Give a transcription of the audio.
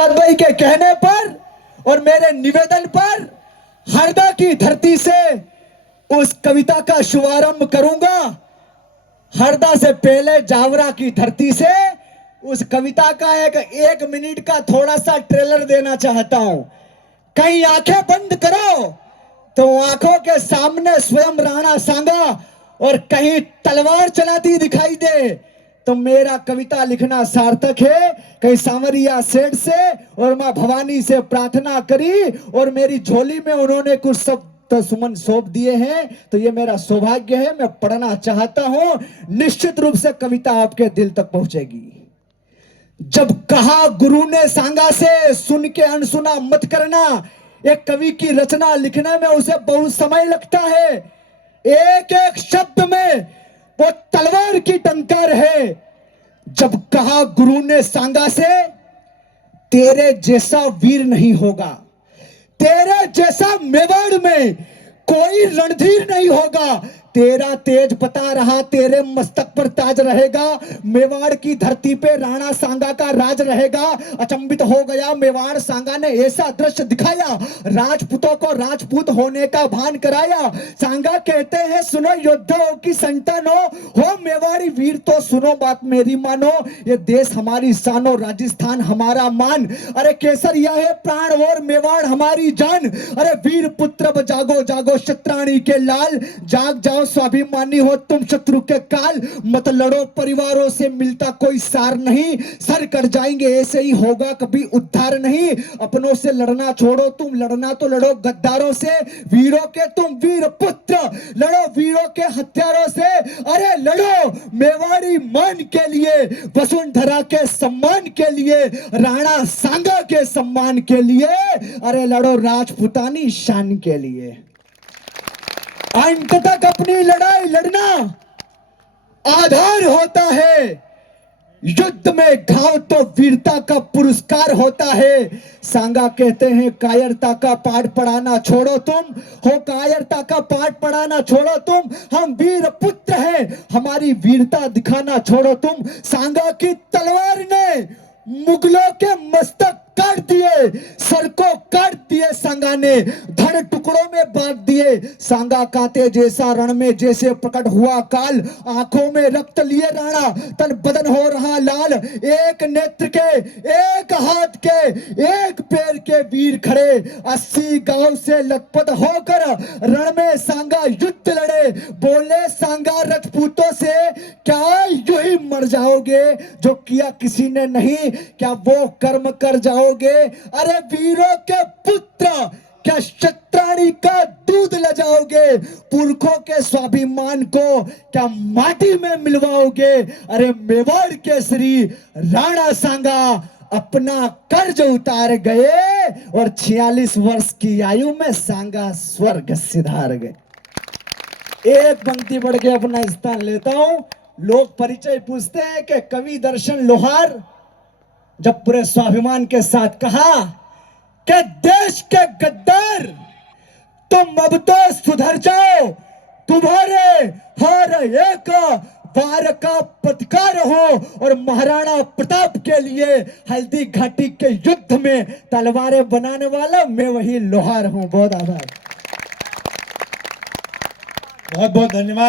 प्रहलाद भाई के कहने पर और मेरे निवेदन पर हरदा की धरती से उस कविता का शुभारंभ करूंगा। हरदा से पहले जावरा की धरती से उस कविता का एक मिनट का थोड़ा सा ट्रेलर देना चाहता हूं। कहीं आंखें बंद करो तो आंखों के सामने स्वयं राणा सांगा और कहीं तलवार चलाती दिखाई दे तो मेरा कविता लिखना सार्थक है। कहीं सांवरिया सेठ से और मां भवानी से प्रार्थना करी और मेरी झोली में उन्होंने कुछ शब्द सुमन सौंप दिए हैं तो ये मेरा सौभाग्य है। मैं पढ़ना चाहता हूं, निश्चित रूप से कविता आपके दिल तक पहुंचेगी। जब कहा गुरु ने सांगा से सुन के अनसुना मत करना। एक कवि की रचना लिखने में उसे बहुत समय लगता है। एक एक शब्द में वो तलवार की टंकार है। जब कहा गुरु ने सांगा से तेरे जैसा वीर नहीं होगा, तेरे जैसा मेवाड़ में कोई रणधीर नहीं होगा। तेरा तेज पता रहा तेरे मस्तक पर ताज रहेगा। मेवाड़ की धरती पे राणा सांगा का राज रहेगा। अचंभित हो गया मेवाड़ सांगा ने ऐसा दृश्य दिखाया, राजपूतों को राजपूत होने का भान कराया। सांगा कहते हैं सुनो योद्धाओं की संतानो, हो मेवाड़ी वीर तो सुनो बात मेरी मानो। ये देश हमारी शानो, राजस्थान हमारा मान। अरे केसरिया है प्राण और मेवाड़ हमारी जान। अरे वीर पुत्र जागो जागो शत्राणी के लाल, जाग जाओ स्वाभिमानी हो तुम शत्रु के काल। मत लड़ो परिवारों से मिलता कोई सार नहीं, सर कट जाएंगे ऐसे ही होगा कभी उद्धार नहीं। अपनों से लड़ना छोड़ो तुम, लड़ना तो लड़ो गद्दारों से। वीरों के तुम वीर पुत्र, लड़ो वीरों के हथियारों से। अरे लड़ो मेवाड़ी मान के लिए, वसुंधरा के सम्मान के लिए, राणा सांगा के सम्मान के लिए। अरे लड़ो राजपूतानी शान के लिए। अंत तक अपनी लड़ाई लड़ना आधार होता है। युद्ध में घाव तो वीरता का पुरस्कार होता है। सांगा कहते हैं कायरता का पाठ पढ़ाना छोड़ो तुम, हो कायरता का पाठ पढ़ाना छोड़ो तुम। हम वीर पुत्र हैं, हमारी वीरता दिखाना छोड़ो तुम। सांगा की तलवार ने मुगलों के मस्तक काट दिए, सर को काट दिए सांगा ने, धड़ टुकड़ों में बांट दिए। सांगा काते जैसा रण में जैसे प्रकट हुआ काल, आंखों में रक्त लिए राणा तन बदन हो रहा लाल। एक नेत्र के, एक हाथ के, एक पैर के वीर खड़े, 80 गांव से लथपथ होकर रण में सांगा युद्ध लड़े। बोले सांगा राजपूतों से क्या यूं ही मर जाओगे, जो किया किसी ने नहीं क्या वो कर्म कर जाओगे। अरे वीरों के पुत्र क्या शत्राणी का दूध ले जाओगे, पुरखों के स्वाभिमान को क्या माटी में मिलवाओगे। अरे मेवाड़ के श्री राणा सांगा अपना कर्ज उतार गए और 46 वर्ष की आयु में सांगा स्वर्ग सिधार गए। एक पंक्ति पढ़ के अपना स्थान लेता हूं। लोग परिचय पूछते हैं कि कवि दर्शन लोहार जब पूरे स्वाभिमान के साथ कहा कि देश के गद्दार तुम अब तो सुधर जाओ, तुम्हारे हर एक वार का प्रतिकार हो। और महाराणा प्रताप के लिए हल्दी घाटी के युद्ध में तलवारें बनाने वाला मैं वही लोहार हूं। बहुत आभार, बहुत बहुत धन्यवाद।